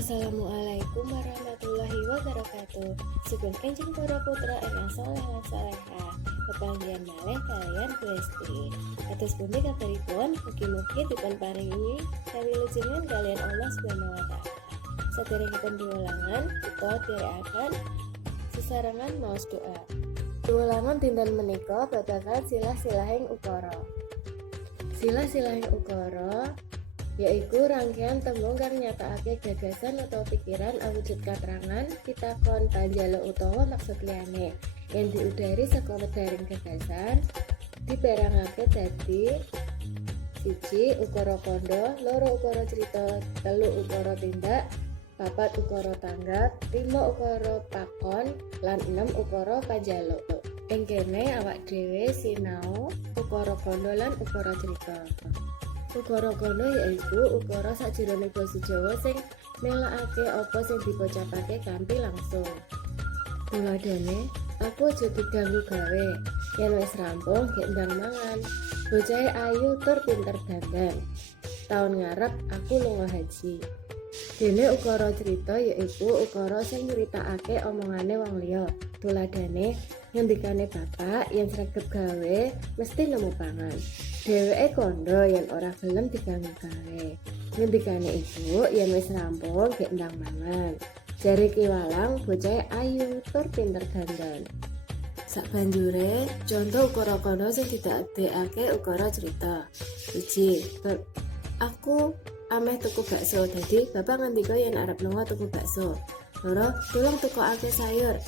Assalamualaikum warahmatullahi wabarakatuh. Sugeng Kanjeng para putra ingkang saleh lan salehah. Pepanggihan malih kalian Gusti. Atus pundi kabaripun? Mugi-mugi dipun paringi kawilujengan kalian Allah Subhanahu wa taala. Saderengipun diulangan, kita direkaken sesarengan maos doa. Diulangan dinten menika babagan silah-silahing ukara. Silah-silahing ukara yaiku rangkaian tembung kang nyatakake gagasan atau pikiran awujud katrangan, pitakon, panjaluk utawa maksud liyane. Yen diudari saka wedharing gagasan, diperangake dadi 1 ukara kandha, 2 ukara crita, 3 ukara tindak, 4 ukara tanggap, 5 ukara pakon, lan 6 ukara panjaluk. Ing kene awak dhewe sinau ukara kandha lan ukara crita. Ukara kandha yaiku ukara sajroning basa Jawa sing nélakake apa sing dipocapake kanthi langsung. Tuladhane, aku aja diganggu gawe, yen wis rampung gek ndang mangan. Bocahe ayu tur pinter dandan. Taun ngarep aku lunga haji. Dene ukara crita yaiku ukara sing nyritakake omongane wong liya. Tuladhane, ngendikane bapak yen sregep gawe mesti nemu pangan. Dheweke kandha yen ora gelem diganggu gawe. Ngendikane ibu yen wis rampung gek ndang mangan. Jare Ki Walang bocahe ayu tur pinter dandan. Sabanjure contoh ukara kandha sing didadekake ukara crita. 1. Aku ameh tuku bakso, dadi bapak ngendika yen arep lunga tuku bakso. 2. Tulung tukokake sayur.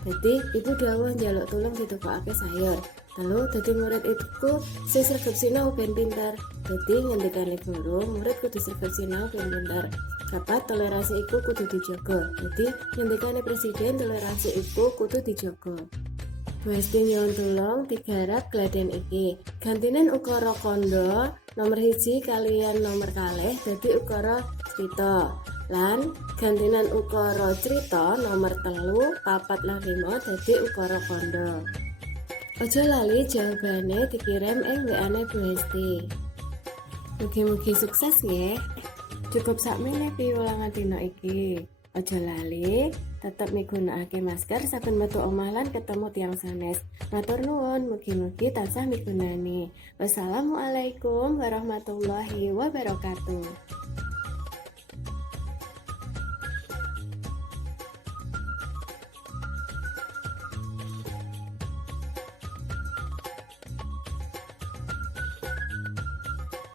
Dadi ibu dawuh njaluk tulung ditukokake sayur. 3. Dadi murid iku sing sregep sinau ben pinter. Dadi ngendikane guru, murid kudu sregep sinau ben pinter. 4. Toleransi iku kudu dijaga. Dadi ngendikane presiden, toleransi iku kudu dijaga. Gusti nyuwun tulung digarap gladen iki. Gantinen ukara kandha nomor 1 kaliyan nomor kalih dadi ukara crita. Lan gantinan ukara crita nomor 3, 4 lan 5 dadi ukara kandha. Aja lali jawabane dikirim ing WA-ne Gusti. Mugi-mugi sukses nggih. Cukup sakmene piwulangan dina iki. Aja lali tetep migunakake masker saben metu omah lan ketemu tiyang sanes. Matur nuwun, mugi-mugi tansah migunani. Wassalamualaikum warahmatullahi wabarakatuh.